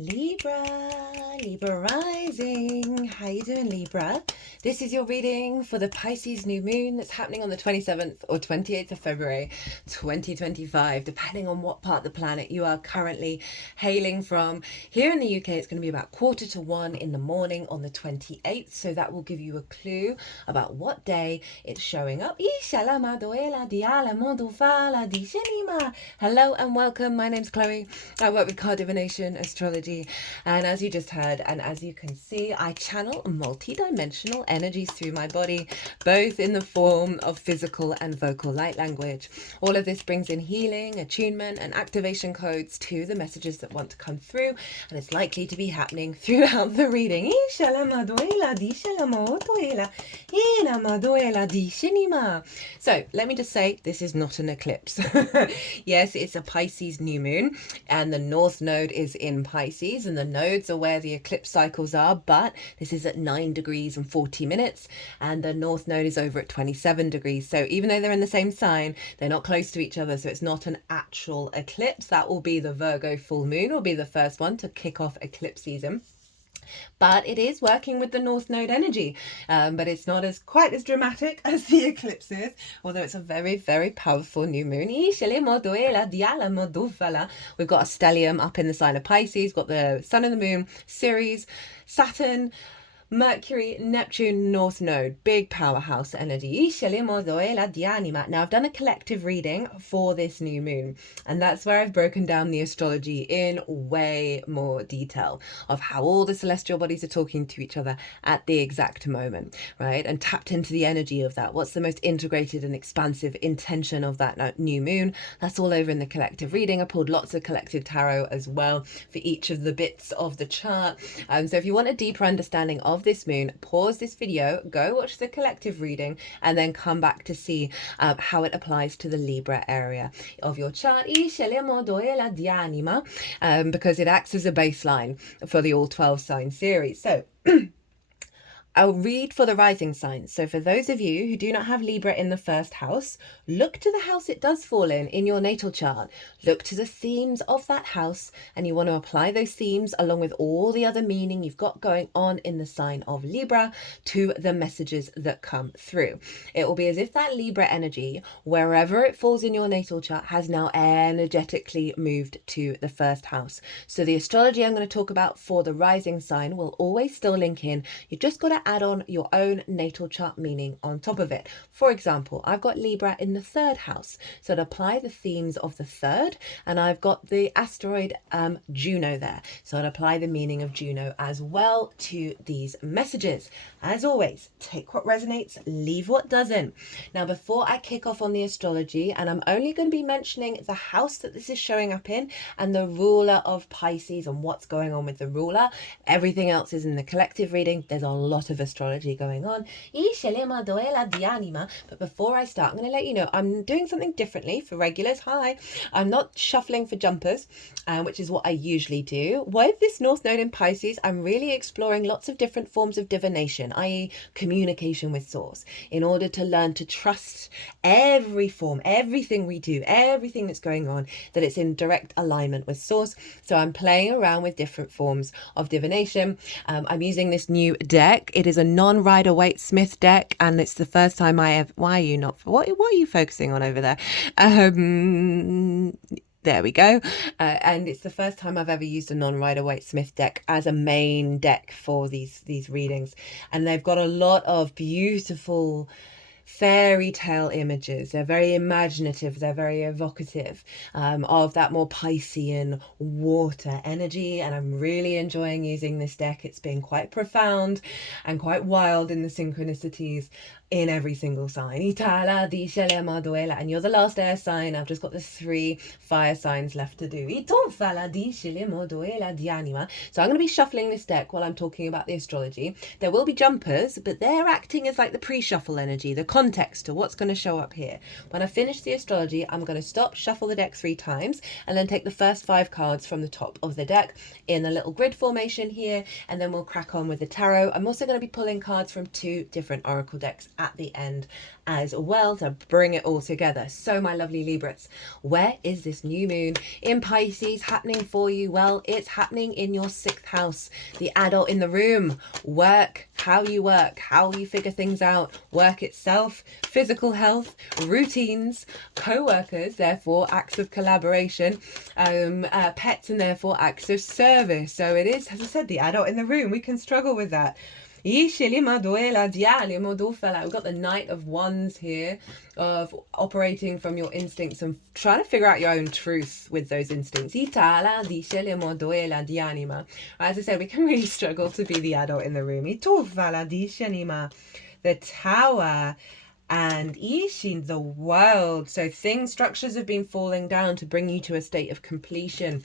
Libra, Libra rising. How you doing, Libra? This is your reading for the Pisces new moon that's happening on the 27th or 28th of February 2025, depending on what part of the planet you are currently hailing from. Here in the UK, it's going to be about 1:45 in the morning on the 28th, so that will give you a clue about what day it's showing up. Hello and welcome. My name's Chloe. I work with card divination, astrology, and as you just heard, and as you can see, I channel multi-dimensional energies through my body, both in the form of physical and vocal light language. All of this brings in healing, attunement, and activation codes to the messages that want to come through, and it's likely to be happening throughout the reading. So let me just say, this is not an eclipse. Yes, it's a Pisces new moon, and the North Node is in Pisces, and the nodes are where the eclipse cycles are, but this is at 9 degrees and 40 minutes, and the North Node is over at 27 degrees. So even though they're in the same sign, they're not close to each other, so it's not an actual eclipse. That will be the Virgo full moon, will be the first one to kick off eclipse season. But it is working with the North Node energy, but it's not quite as dramatic as the eclipse is, although it's a very, very powerful new moon. We've got a stellium up in the sign of Pisces, got the Sun and the Moon, Ceres, Saturn, Mercury, Neptune, North Node, big powerhouse energy. Now, I've done a collective reading for this new moon, and that's where I've broken down the astrology in way more detail of how all the celestial bodies are talking to each other at the exact moment, right? And tapped into the energy of that. What's the most integrated and expansive intention of that new moon? That's all over in the collective reading. I pulled lots of collective tarot as well for each of the bits of the chart. So if you want a deeper understanding of this moon, pause this video, go watch the collective reading, and then come back to see how it applies to the Libra area of your chart, because it acts as a baseline for the all 12 sign series. So I'll read for the rising signs. So for those of you who do not have Libra in the first house, look to the house it does fall in your natal chart. Look to the themes of that house, and you want to apply those themes along with all the other meaning you've got going on in the sign of Libra to the messages that come through. It will be as if that Libra energy, wherever it falls in your natal chart, has now energetically moved to the first house. So the astrology I'm going to talk about for the rising sign will always still link in. You've just got to add on your own natal chart meaning on top of it. For example, I've got Libra in the third house, so to apply the themes of the third, and I've got the asteroid Juno there, so I'd apply the meaning of Juno as well to these messages. As always, take what resonates, leave what doesn't. Now, before I kick off on the astrology, and I'm only going to be mentioning the house that this is showing up in and the ruler of Pisces and what's going on with the ruler. Everything else is in the collective reading. There's a lot of astrology going on. But before I start, I'm going to let you know I'm doing something differently for regulars. Hi, I'm not shuffling for jumpers, which is what I usually do. With this North Node in Pisces, I'm really exploring lots of different forms of divination, i.e. communication with source, in order to learn to trust every form, everything we do, everything that's going on, that it's in direct alignment with source. So I'm playing around with different forms of divination. I'm using this new deck. It is a non-Rider-Waite-Smith deck, and it's the first time I have... Why are you not... What are you focusing on over there? There we go. And it's the first time I've ever used a non-Rider-Waite-Smith deck as a main deck for these readings. And they've got a lot of beautiful fairy tale images. They're very imaginative, they're very evocative of that more Piscean water energy, and I'm really enjoying using this deck. It's been quite profound and quite wild in the synchronicities in every single sign. And you're the last air sign. I've just got the 3 fire signs left to do. So I'm going to be shuffling this deck while I'm talking about the astrology. There will be jumpers, but they're acting as like the pre-shuffle energy, the context to what's going to show up here. When I finish the astrology, I'm going to stop, shuffle the deck 3 times, and then take the first 5 cards from the top of the deck in a little grid formation here, and then we'll crack on with the tarot. I'm also going to be pulling cards from 2 different oracle decks at the end as well to bring it all together. So my lovely Libras, where is this new moon in Pisces happening for you? Well, it's happening in your 6th house, the adult in the room. Work, how you figure things out, work itself, physical health, routines, co-workers, therefore acts of collaboration, pets, and therefore acts of service. So it is, as I said, the adult in the room. We can struggle with that. We've got the Knight of Wands here, of operating from your instincts and trying to figure out your own truth with those instincts. As I said, we can really struggle to be the adult in the room. The Tower and Ishin, the world. So things, structures have been falling down to bring you to a state of completion.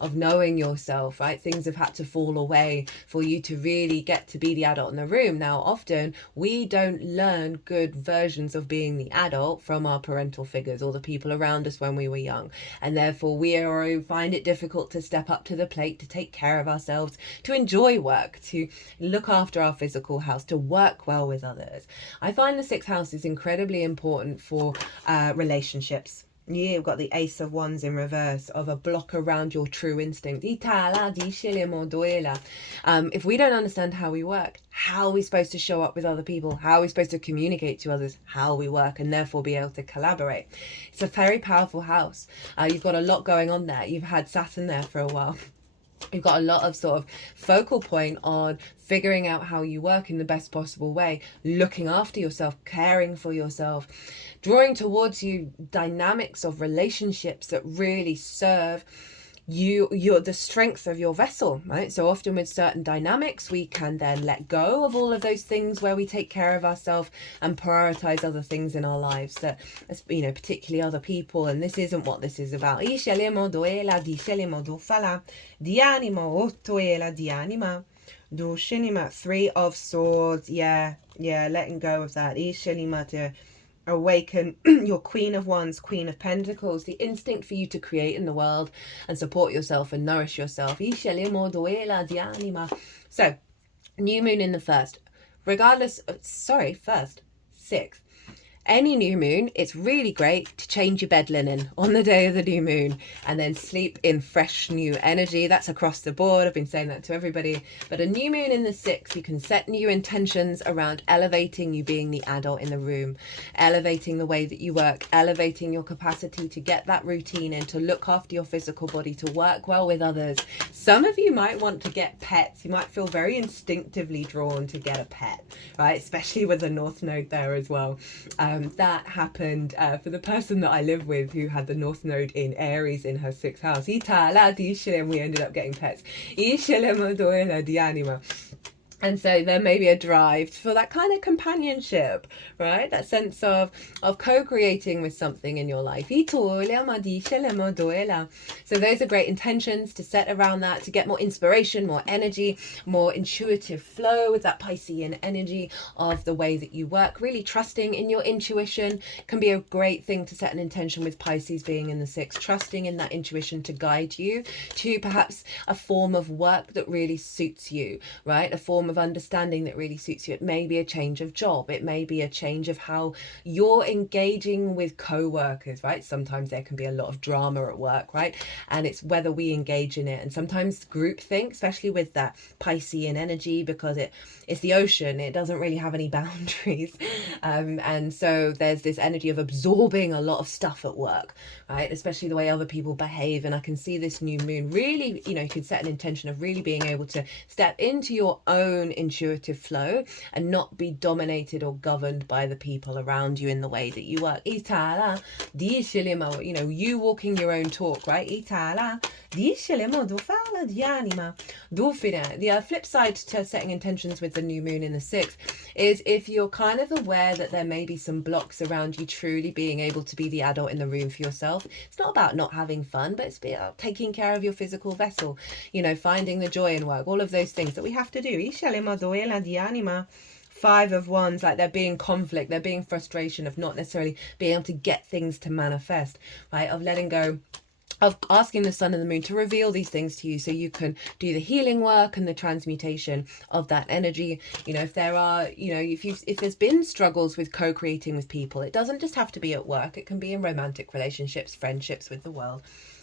Of knowing yourself, right? Things have had to fall away for you to really get to be the adult in the room. Now, often we don't learn good versions of being the adult from our parental figures or the people around us when we were young. And therefore we find it difficult to step up to the plate, to take care of ourselves, to enjoy work, to look after our physical house, to work well with others. I find the 6th house is incredibly important for relationships. Yeah, we've got the Ace of Wands in reverse, of a block around your true instinct. If we don't understand how we work, how are we supposed to show up with other people? How are we supposed to communicate to others how we work and therefore be able to collaborate? It's a very powerful house. You've got a lot going on there. You've had Saturn there for a while. You've got a lot of sort of focal point on figuring out how you work in the best possible way, looking after yourself, caring for yourself, drawing towards you dynamics of relationships that really serve you're the strength of your vessel, right? So often with certain dynamics, we can then let go of all of those things where we take care of ourselves and prioritize other things in our lives that, particularly other people. And this isn't what this is about. 3 of Swords. Yeah, letting go of that. To awaken your Queen of Wands, Queen of Pentacles, the instinct for you to create in the world and support yourself and nourish yourself. So, new moon in the 1st. First, 6th. Any new moon, it's really great to change your bed linen on the day of the new moon and then sleep in fresh new energy. That's across the board. I've been saying that to everybody. But a new moon in the 6th, you can set new intentions around elevating you being the adult in the room, elevating the way that you work, elevating your capacity to get that routine in, to look after your physical body, to work well with others. Some of you might want to get pets. You might feel very instinctively drawn to get a pet, right? Especially with the North Node there as well. That happened for the person that I live with who had the North Node in Aries in her 6th house. We ended up getting pets. And so there may be a drive for that kind of companionship, right? That sense of co-creating with something in your life. So those are great intentions to set around that, to get more inspiration, more energy, more intuitive flow with that Piscean energy of the way that you work. Really trusting in your intuition can be a great thing to set an intention with Pisces being in the 6th. Trusting in that intuition to guide you to perhaps a form of work that really suits you, right? A form of understanding that really suits you. It may be a change of job. It may be a change of how you're engaging with co-workers, right? Sometimes there can be a lot of drama at work, right? And it's whether we engage in it. And sometimes groupthink, especially with that Piscean energy, because it's the ocean. It doesn't really have any boundaries. And so there's this energy of absorbing a lot of stuff at work, right? Especially the way other people behave. And I can see this new moon really, you could set an intention of really being able to step into your own intuitive flow and not be dominated or governed by the people around you in the way that you work. You walking your own talk, right? The flip side to setting intentions with the new moon in the 6th is if you're kind of aware that there may be some blocks around you truly being able to be the adult in the room for yourself. It's not about not having fun, but it's about taking care of your physical vessel, finding the joy in work, all of those things that we have to do. 5 of Wands, like there being conflict, there being frustration of not necessarily being able to get things to manifest, right? Of letting go of asking the sun and the moon to reveal these things to you so you can do the healing work and the transmutation of that energy. You know, if there are, you know, if there's been struggles with co-creating with people, it doesn't just have to be at work, it can be in romantic relationships, friendships with the world.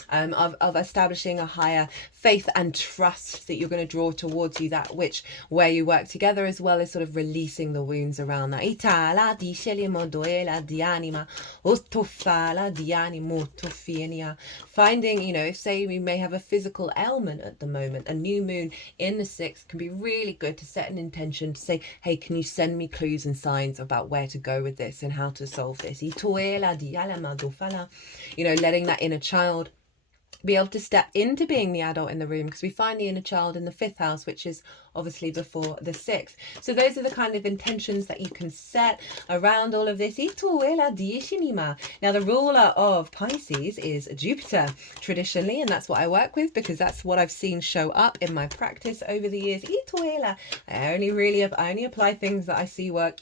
Of establishing a higher faith and trust that you're going to draw towards you, that which where you work together, as well as sort of releasing the wounds around that. Finding, you know, if say we may have a physical ailment at the moment, a new moon in the 6th can be really good to set an intention to say, hey, can you send me clues and signs about where to go with this and how to solve this? You know, letting that inner child be able to step into being the adult in the room, because we find the inner child in the 5th house, which is obviously before the 6th. So those are the kind of intentions that you can set around all of this. Now the ruler of Pisces is Jupiter traditionally, and that's what I work with because that's what I've seen show up in my practice over the years. I only apply things that I see work.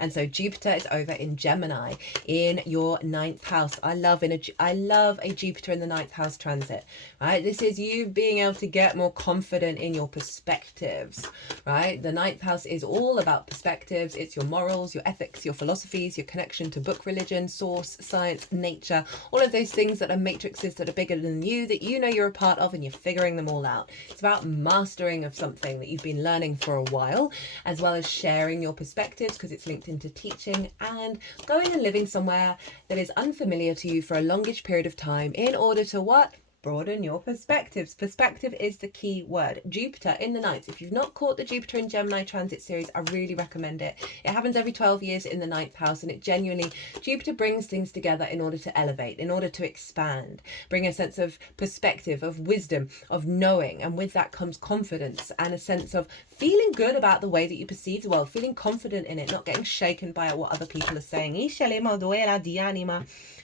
And so Jupiter is over in Gemini in your 9th house. I love a Jupiter in the 9th house transit, right? This is you being able to get more confident in your perspectives, right? The 9th house is all about perspectives. It's your morals, your ethics, your philosophies, your connection to book, religion, source, science, nature, all of those things that are matrices that are bigger than you, that you know you're a part of, and you're figuring them all out. It's about mastering of something that you've been learning for a while, as well as sharing your perspectives, because it's linked into teaching, and going and living somewhere that is unfamiliar to you for a longish period of time in order to what? Broaden your perspectives. Perspective is the key word. Jupiter in the 9th. If you've not caught the Jupiter in Gemini transit series, I really recommend it. It happens every 12 years in the 9th house, and it genuinely, Jupiter brings things together in order to elevate, in order to expand, bring a sense of perspective, of wisdom, of knowing, and with that comes confidence and a sense of feeling good about the way that you perceive the world, feeling confident in it, not getting shaken by what other people are saying.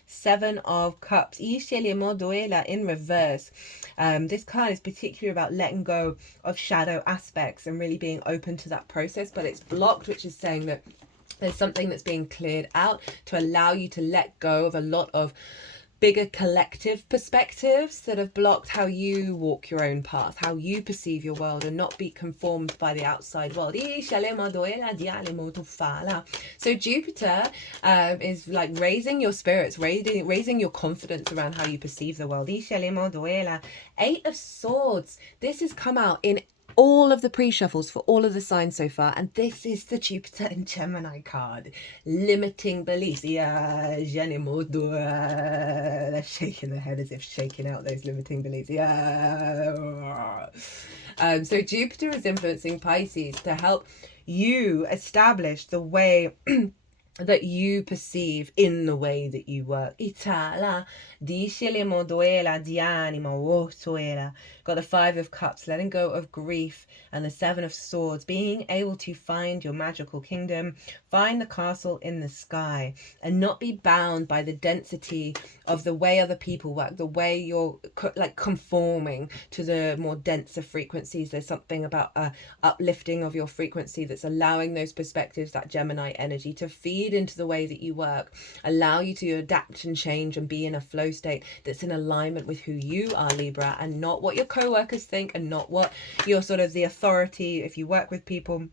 7 of Cups, in reverse. This card is particularly about letting go of shadow aspects and really being open to that process, but it's blocked, which is saying that there's something that's being cleared out to allow you to let go of a lot of bigger collective perspectives that have blocked how you walk your own path, how you perceive your world, and not be conformed by the outside world. So Jupiter is like raising your spirits, raising your confidence around how you perceive the world. 8 of Swords. This has come out in all of the pre-shuffles for all of the signs so far, and this is the Jupiter and Gemini card. Limiting beliefs. They're shaking their head as if shaking out those limiting beliefs. So Jupiter is influencing Pisces to help you establish the way that you perceive in the way that you work. Got the 5 of Cups, letting go of grief, and the 7 of Swords, being able to find your magical kingdom, find the castle in the sky, and not be bound by the density of the way other people work, the way you're like conforming to the more denser frequencies. There's something about a uplifting of your frequency that's allowing those perspectives, that Gemini energy, to feed into the way that you work, allow you to adapt and change and be in a flow state that's in alignment with who you are, Libra, and not what your co-workers think, and not what your sort of the authority, if you work with people,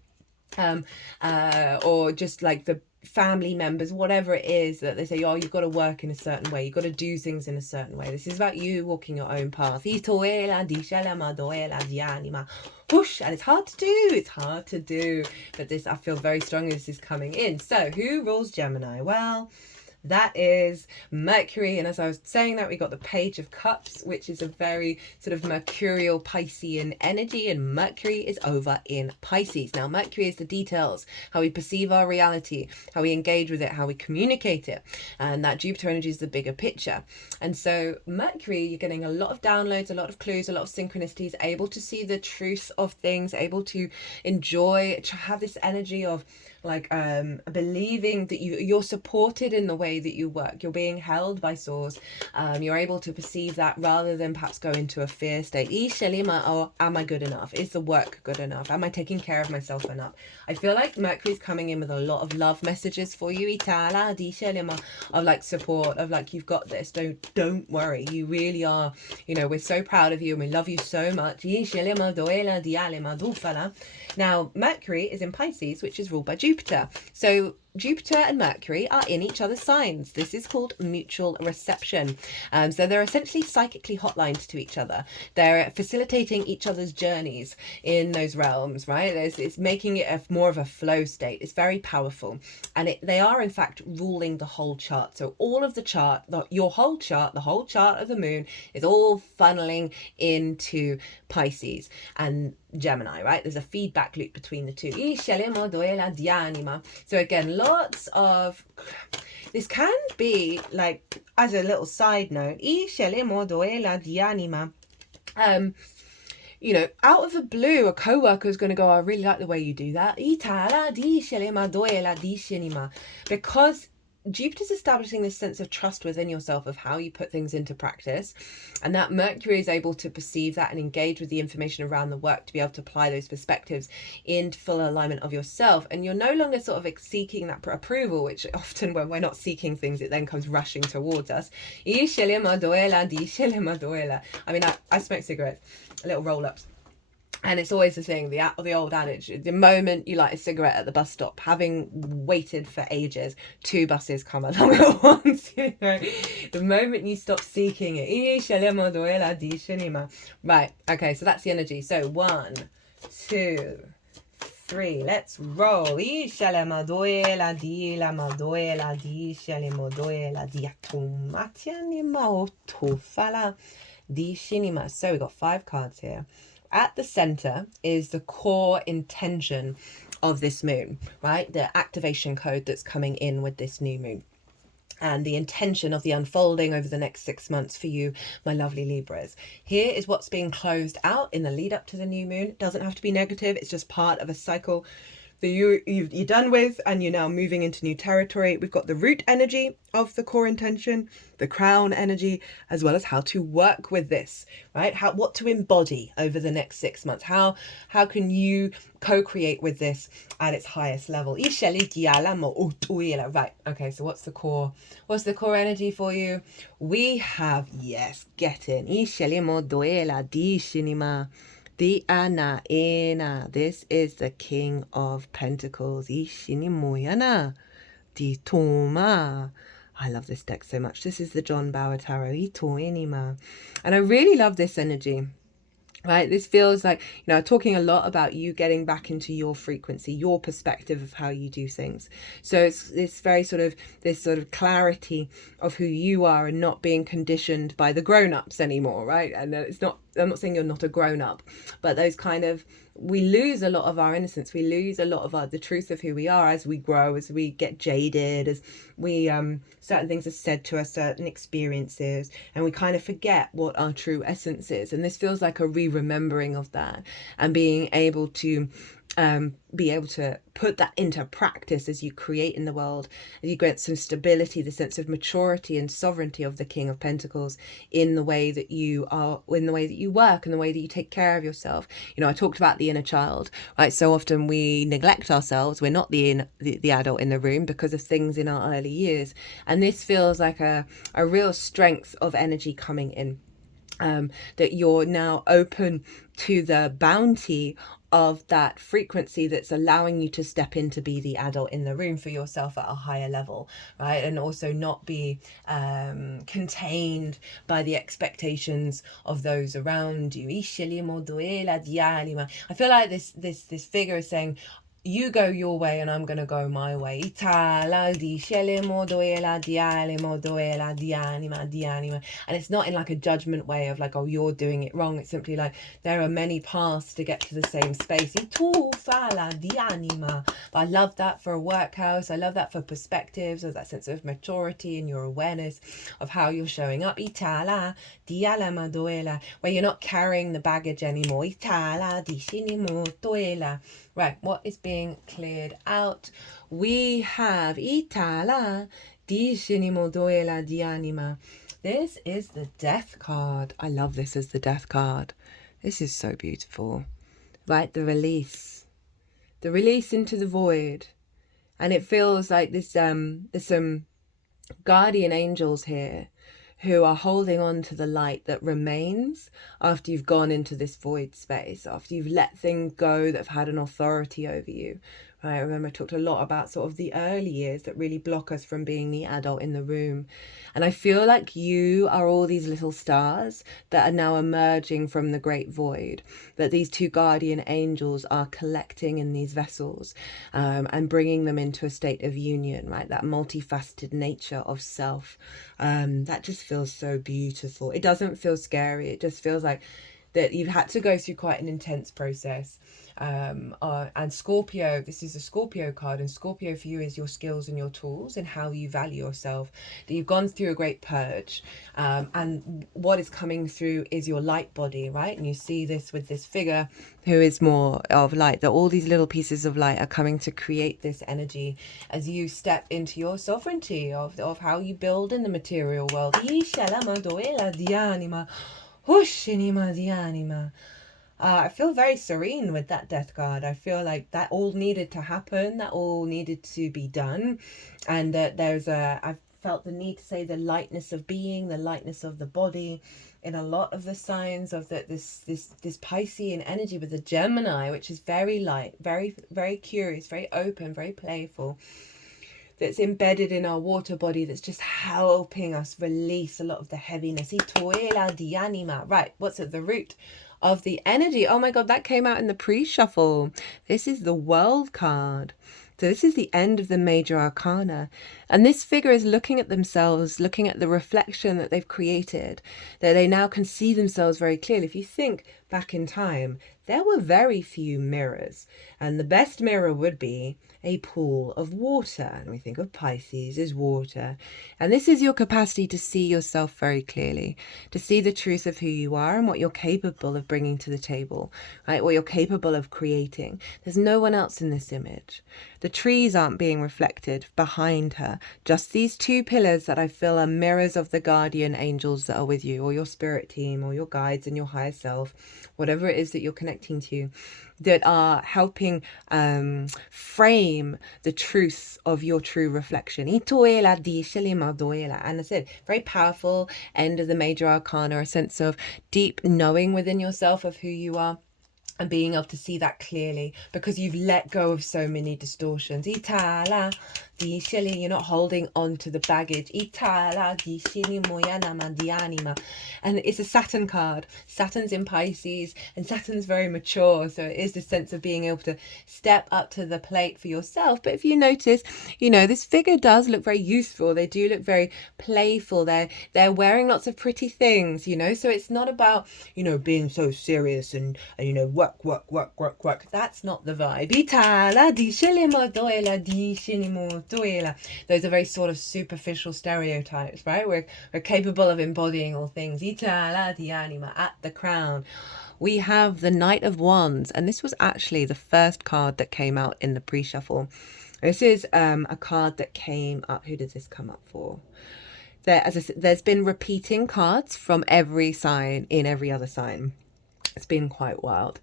or just like the family members, whatever it is that they say, oh, you've got to work in a certain way, you've got to do things in a certain way. This is about you walking your own path. And it's hard to do, but this, I feel very strongly this is coming in. So who rules Gemini? Well, that is Mercury, and as I was saying that, we got the Page of Cups, which is a very sort of mercurial Piscean energy, and Mercury is over in Pisces. Now Mercury is the details, how we perceive our reality, how we engage with it, how we communicate it, and that Jupiter energy is the bigger picture. And so Mercury, you're getting a lot of downloads, a lot of clues, a lot of synchronicities, able to see the truth of things, able to enjoy, to have this energy of like believing that you're supported in the way that you work. You're being held by source. You're able to perceive that rather than perhaps go into a fear state. Or am I good enough? Is the work good enough? Am I taking care of myself enough? I feel like Mercury's coming in with a lot of love messages for you, of like support, of like, you've got this, don't worry, you really are, you know, we're so proud of you and we love you so much. Now Mercury is in Pisces, which is ruled by Jupiter, so Jupiter and Mercury are in each other's signs. This is called mutual reception. So they're essentially psychically hotlined to each other. They're facilitating each other's journeys in those realms, right? It's making it more of a flow state. It's very powerful. And they are, in fact, ruling the whole chart. So all of the chart, your whole chart, the whole chart of the moon is all funneling into Pisces and Gemini, right? There's a feedback loop between the two. So again, lots of this can be like, as a little side note, you know, out of the blue, a co-worker is going to go, I really like the way you do that, because Jupiter's establishing this sense of trust within yourself of how you put things into practice, and that Mercury is able to perceive that and engage with the information around the work to be able to apply those perspectives in full alignment of yourself. And you're no longer sort of seeking that approval, which often when we're not seeking things, it then comes rushing towards us. I mean, I smoke cigarettes, little roll-ups. And it's always the thing, the old adage, the moment you light a cigarette at the bus stop, having waited for ages, 2 buses come along at once, you know. The moment you stop seeking it. Right, okay, so that's the energy. So 1, 2, 3, let's roll. So we got 5 cards here. At the center is the core intention of this moon, right? The activation code that's coming in with this new moon. And the intention of the unfolding over the next 6 months for you, my lovely Libras. Here is what's being closed out in the lead up to the new moon. It doesn't have to be negative. It's just part of a cycle that you're done with, and you're now moving into new territory. We've got the root energy of the core intention, the crown energy, as well as how to work with this, right? What to embody over the next 6 months. How can you co-create with this at its highest level? Right, okay, so what's the core energy for you? We have, yes, get in. Dinah, this is the King of Pentacles. I love this deck so much. This is the John Bauer Tarot. And I really love this energy. Right, this feels like, you know, talking a lot about you getting back into your frequency, your perspective of how you do things. So it's this very sort of clarity of who you are and not being conditioned by the grown-ups anymore, right? And it's not, I'm not saying you're not a grown-up, but those kind of, we lose a lot of our innocence. We lose a lot of the truth of who we are as we grow, as we get jaded, as we certain things are said to us, certain experiences, and we kind of forget what our true essence is. And this feels like a re-remembering of that, and being able to put that into practice as you create in the world, as you get some stability, the sense of maturity and sovereignty of the King of Pentacles in the way that you are, in the way that you work, and the way that you take care of yourself. You know, I talked about the inner child, right? So often we neglect ourselves. We're not the adult in the room because of things in our early years. And this feels like a real strength of energy coming in. That you're now open to the bounty of that frequency that's allowing you to step in to be the adult in the room for yourself at a higher level, right? And also not be contained by the expectations of those around you. I feel like this figure is saying, you go your way and I'm going to go my way. And it's not in like a judgment way of like, oh, you're doing it wrong. It's simply like there are many paths to get to the same space. But I love that for a workhouse. I love that for perspectives, of that sense of maturity and your awareness of how you're showing up. Where you're not carrying the baggage anymore. Right, what is being cleared out? we have Itala di Shinimo Doela di Anima. This is the Death card. I love this as the Death card. This is so beautiful. Right, the release. The release into the void. And it feels like this there's some guardian angels here who are holding on to the light that remains after you've gone into this void space, after you've let things go that have had an authority over you. Right, I remember I talked a lot about sort of the early years that really block us from being the adult in the room. And I feel like you are all these little stars that are now emerging from the great void, that these two guardian angels are collecting in these vessels and bringing them into a state of union, right? That multifaceted nature of self. That just feels so beautiful. It doesn't feel scary. It just feels like that you've had to go through quite an intense process. And Scorpio, this is a Scorpio card, and Scorpio for you is your skills and your tools and how you value yourself. That you've gone through a great purge, and what is coming through is your light body, right? And you see this with this figure who is more of light, that all these little pieces of light are coming to create this energy as you step into your sovereignty of how you build in the material world. I feel very serene with that Death card. I feel like that all needed to happen, that all needed to be done, and that I've felt the need to say the lightness of being, the lightness of the body, in a lot of the signs of this Piscean energy with the Gemini, which is very light, very, very curious, very open, very playful. That's embedded in our water body, that's just helping us release a lot of the heaviness. Right, what's at the root of the energy? Oh my god, that came out in the pre-shuffle. This is the World card. So this is the end of the major arcana. And this figure is looking at themselves, looking at the reflection that they've created, that they now can see themselves very clearly. If you think back in time, there were very few mirrors. And the best mirror would be a pool of water. And we think of Pisces as water. And this is your capacity to see yourself very clearly, to see the truth of who you are and what you're capable of bringing to the table, right? What you're capable of creating. There's no one else in this image. The trees aren't being reflected behind her. Just these two pillars that I feel are mirrors of the guardian angels that are with you, or your spirit team, or your guides and your higher self, whatever it is that you're connecting to, that are helping frame the truth of your true reflection. And I said, very powerful end of the major arcana, a sense of deep knowing within yourself of who you are, and being able to see that clearly because you've let go of so many distortions. You're not holding on to the baggage. And it's a Saturn card. Saturn's in Pisces, and Saturn's very mature, so it is the sense of being able to step up to the plate for yourself. But if you notice, this figure does look very youthful. They do look very playful. They're wearing lots of pretty things, so it's not about being so serious and work. That's not the vibe. Those are very sort of superficial stereotypes, right? We're capable of embodying all things. At the crown, we have the Knight of Wands, and this was actually the first card that came out in the pre-shuffle. This is a card that came up. Who did this come up for? As I said, there's been repeating cards from every sign in every other sign. It's been quite wild.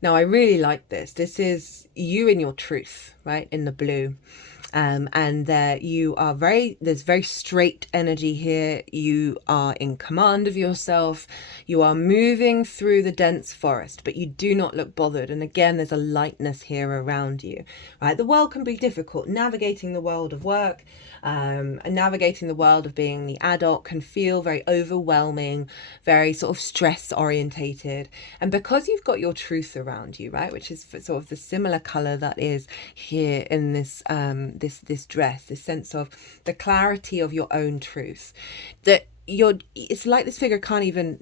Now, I really like this. This is you in your truth, right? In the blue. And you are there's very straight energy here. You are in command of yourself. You are moving through the dense forest, but you do not look bothered. And again, there's a lightness here around you, right? The world can be difficult. Navigating the world of work, and navigating the world of being the adult can feel very overwhelming, very sort of stress orientated. And because you've got your truth around you, right, which is sort of the similar color that is here in this this dress, this sense of the clarity of your own truth, that it's like this figure can't even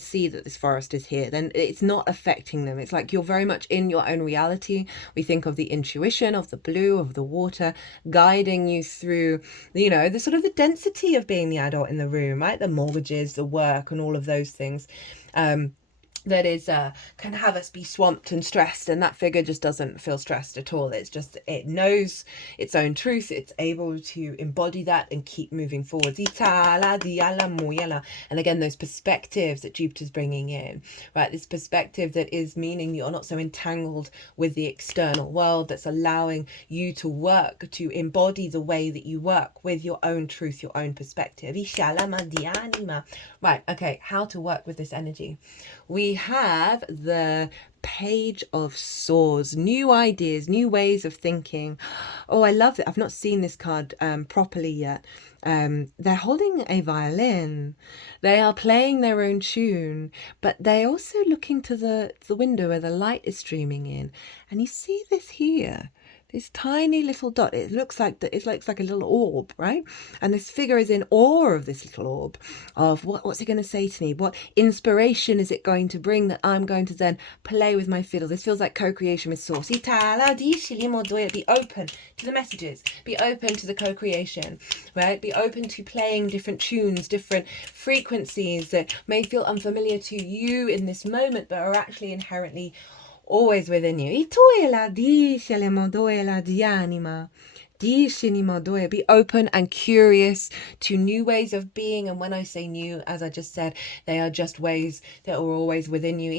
see that this forest is here. Then it's not affecting them. It's like you're very much in your own reality. We think of the intuition of the blue, of the water, guiding you through the sort of the density of being the adult in the room, right? The mortgages, the work, and all of those things. that is can have us be swamped and stressed, and that figure just doesn't feel stressed at all. It's just, it knows its own truth, it's able to embody that and keep moving forwards. And again, those perspectives that Jupiter's bringing in, right? This perspective that is meaning you're not so entangled with the external world, that's allowing you to work, to embody the way that you work with your own truth, your own perspective. Right, okay, how to work with this energy. We have the Page of Swords, new ideas, new ways of thinking. Oh, I love it. I've not seen this card properly yet. They're holding a violin. They are playing their own tune, but they're also looking to the window where the light is streaming in. And you see this here. This tiny little dot, it looks like a little orb, right? And this figure is in awe of this little orb, of what's it going to say to me? What inspiration is it going to bring that I'm going to then play with my fiddle? This feels like co-creation with Source. Be open to the messages. Be open to the co-creation, right? Be open to playing different tunes, different frequencies that may feel unfamiliar to you in this moment, but are actually inherently always within you. Be open and curious to new ways of being. And when I say new, as I just said, they are just ways that are always within you.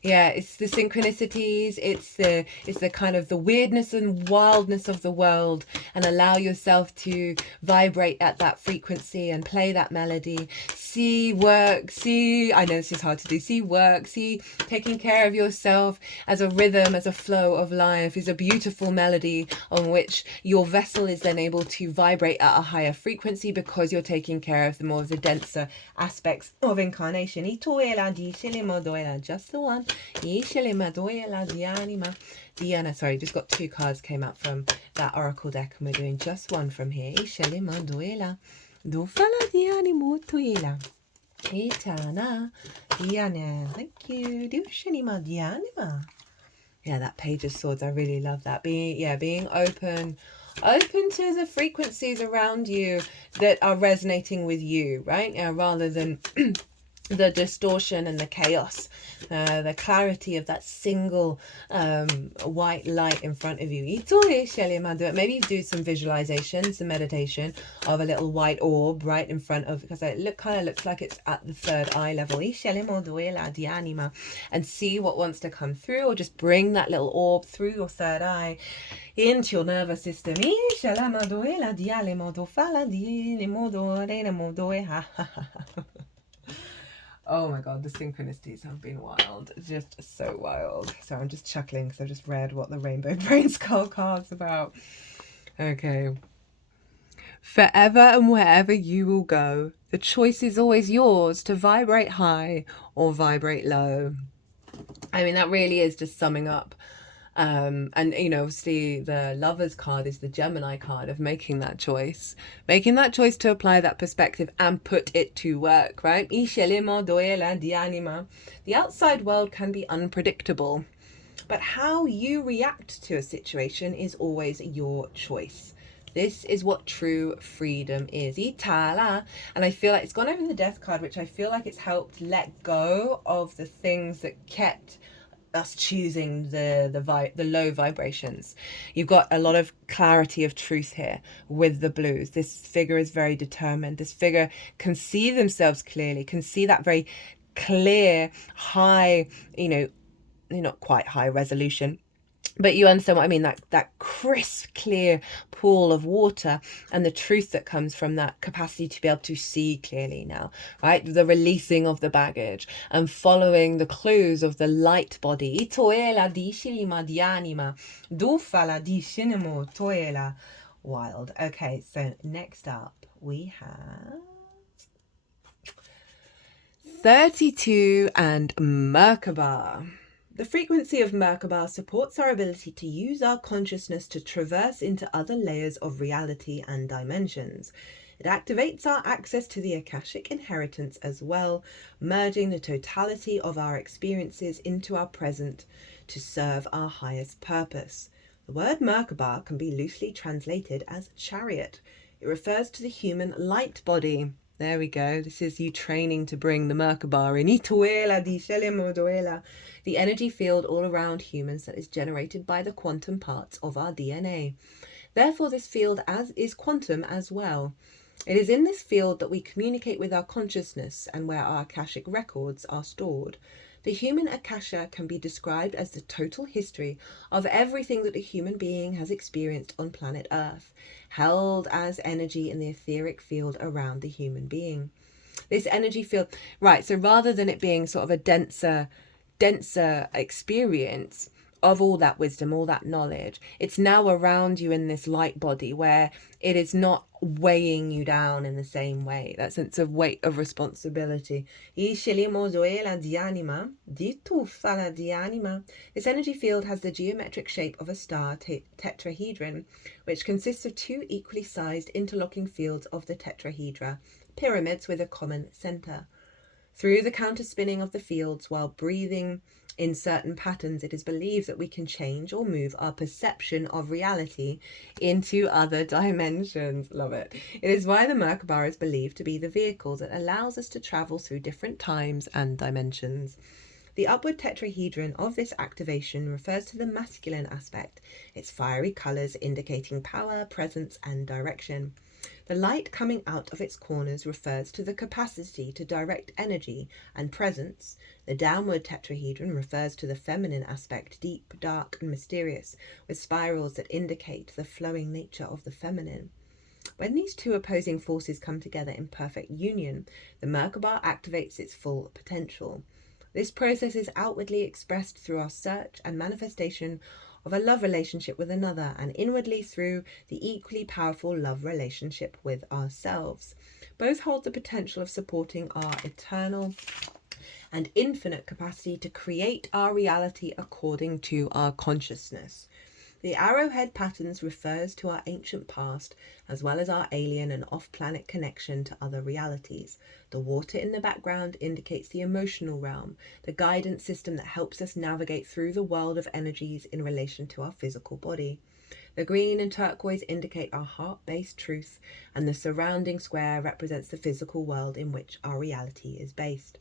Yeah, it's the synchronicities, it's the kind of the weirdness and wildness of the world, and allow yourself to vibrate at that frequency and play that melody. See work, see, I know this is hard to do, see work, see taking care of yourself as a rhythm, as a flow of life is a beautiful melody on which your vessel is then able to vibrate at a higher frequency because you're taking care of the more of the denser aspects of incarnation. Just the one. Diana, sorry, just got two cards came out from that oracle deck, and we're doing just one from here. Diana, thank you. Diana. Yeah, that Page of Swords, I really love that. Being open to the frequencies around you that are resonating with you, right? Rather than the distortion and the chaos, the clarity of that single white light in front of you. Maybe you do some visualization, some meditation of a little white orb right in front of, because it kind of looks like it's at the third eye level. And see what wants to come through, or just bring that little orb through your third eye into your nervous system. Oh my god, the synchronicities have been wild. Just so wild. So I'm just chuckling because I've just read what the Rainbow Brainskull card's about. Okay. Forever and wherever you will go, the choice is always yours to vibrate high or vibrate low. I mean, that really is just summing up. And obviously the Lovers card is the Gemini card of making that choice to apply that perspective and put it to work, right? The outside world can be unpredictable, but how you react to a situation is always your choice. This is what true freedom is. And I feel like it's gone over the Death card, which I feel like it's helped let go of the things that kept us choosing the low vibrations. You've got a lot of clarity of truth here with the blues. This figure is very determined. This figure can see themselves clearly, can see that very clear, high, not quite high resolution, but you understand what I mean, that crisp, clear pool of water, and the truth that comes from that capacity to be able to see clearly now, right? The releasing of the baggage and following the clues of the light body. Wild. Okay, so next up we have 32 and Merkaba. The frequency of Merkaba supports our ability to use our consciousness to traverse into other layers of reality and dimensions. It activates our access to the Akashic inheritance as well, merging the totality of our experiences into our present to serve our highest purpose. The word Merkaba can be loosely translated as chariot. It refers to the human light body. There we go. This is you training to bring the Merkaba in. Ituela di Shelemodoela. The energy field all around humans that is generated by the quantum parts of our DNA. Therefore, this field is quantum as well. It is in this field that we communicate with our consciousness and where our Akashic records are stored. The human Akasha can be described as the total history of everything that a human being has experienced on planet Earth, held as energy in the etheric field around the human being. This energy field, right, so rather than it being sort of a denser experience of all that wisdom, all that knowledge, it's now around you in this light body where it is not weighing you down in the same way, that sense of weight of responsibility. This energy field has the geometric shape of a star tetrahedron, which consists of two equally sized interlocking fields of the tetrahedra, pyramids with a common center. Through the counterspinning of the fields while breathing in certain patterns, it is believed that we can change or move our perception of reality into other dimensions. Love it. It is why the Merkaba is believed to be the vehicle that allows us to travel through different times and dimensions. The upward tetrahedron of this activation refers to the masculine aspect, its fiery colours indicating power, presence, and direction. The light coming out of its corners refers to the capacity to direct energy and presence. The downward tetrahedron refers to the feminine aspect, deep, dark, and mysterious, with spirals that indicate the flowing nature of the feminine. When these two opposing forces come together in perfect union, the Merkaba activates its full potential. This process is outwardly expressed through our search and manifestation of a love relationship with another, and inwardly through the equally powerful love relationship with ourselves. Both hold the potential of supporting our eternal and infinite capacity to create our reality according to our consciousness. The arrowhead patterns refers to our ancient past, as well as our alien and off-planet connection to other realities. The water in the background indicates the emotional realm, the guidance system that helps us navigate through the world of energies in relation to our physical body. The green and turquoise indicate our heart-based truth, and the surrounding square represents the physical world in which our reality is based.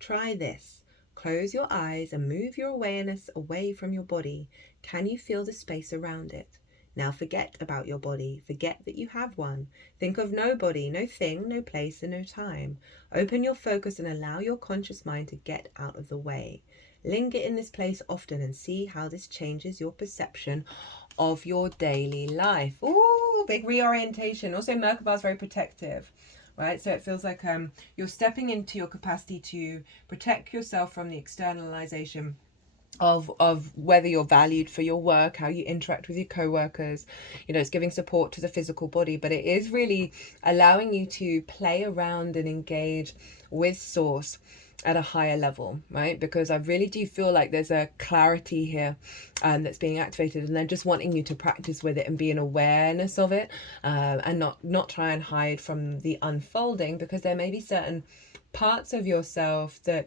Try this. Close your eyes and move your awareness away from your body. Can you feel the space around it? Now forget about your body. Forget that you have one. Think of no body, no thing, no place, and no time. Open your focus and allow your conscious mind to get out of the way. Linger in this place often and see how this changes your perception of your daily life. Ooh, big reorientation. Also, Merkaba is very protective. Right, so it feels like you're stepping into your capacity to protect yourself from the externalization of whether you're valued for your work, how you interact with your co-workers. You know, it's giving support to the physical body, but it is really allowing you to play around and engage with source at a higher level, right? Because I really do feel like there's a clarity here that's being activated, and they're just wanting you to practice with it and be an awareness of it, and not try and hide from the unfolding, because there may be certain parts of yourself that,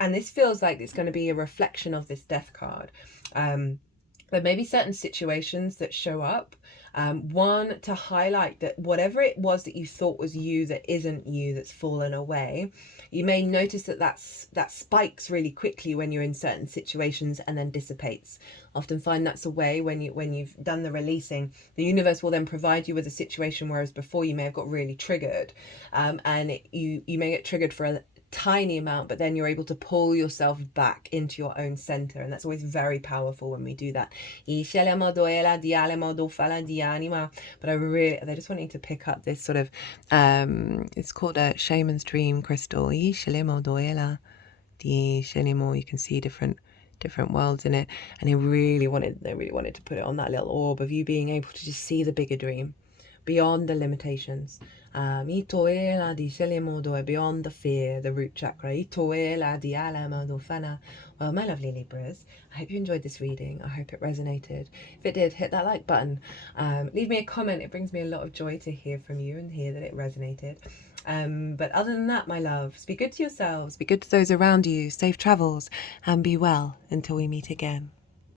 and this feels like it's going to be a reflection of this death card, there may be certain situations that show up, one, to highlight that whatever it was that you thought was you that isn't you, that's fallen away. You may notice that spikes really quickly when you're in certain situations and then dissipates. Often find that's a way when you've done the releasing, the universe will then provide you with a situation, whereas before you may have got really triggered, and you may get triggered for a tiny amount, but then you're able to pull yourself back into your own center, and that's always very powerful when we do that. But they're just wanting to pick up this sort of it's called a Shaman's Dream crystal. You can see different worlds in it, and they really wanted to put it on that little orb of you being able to just see the bigger dream beyond the limitations. Beyond the fear, the root chakra. Well, my lovely Libras, I hope you enjoyed this reading. I hope it resonated. If it did, hit that like button. Leave me a comment. It brings me a lot of joy to hear from you and hear that it resonated. But other than that, my loves, be good to yourselves, be good to those around you, safe travels, and be well until we meet again.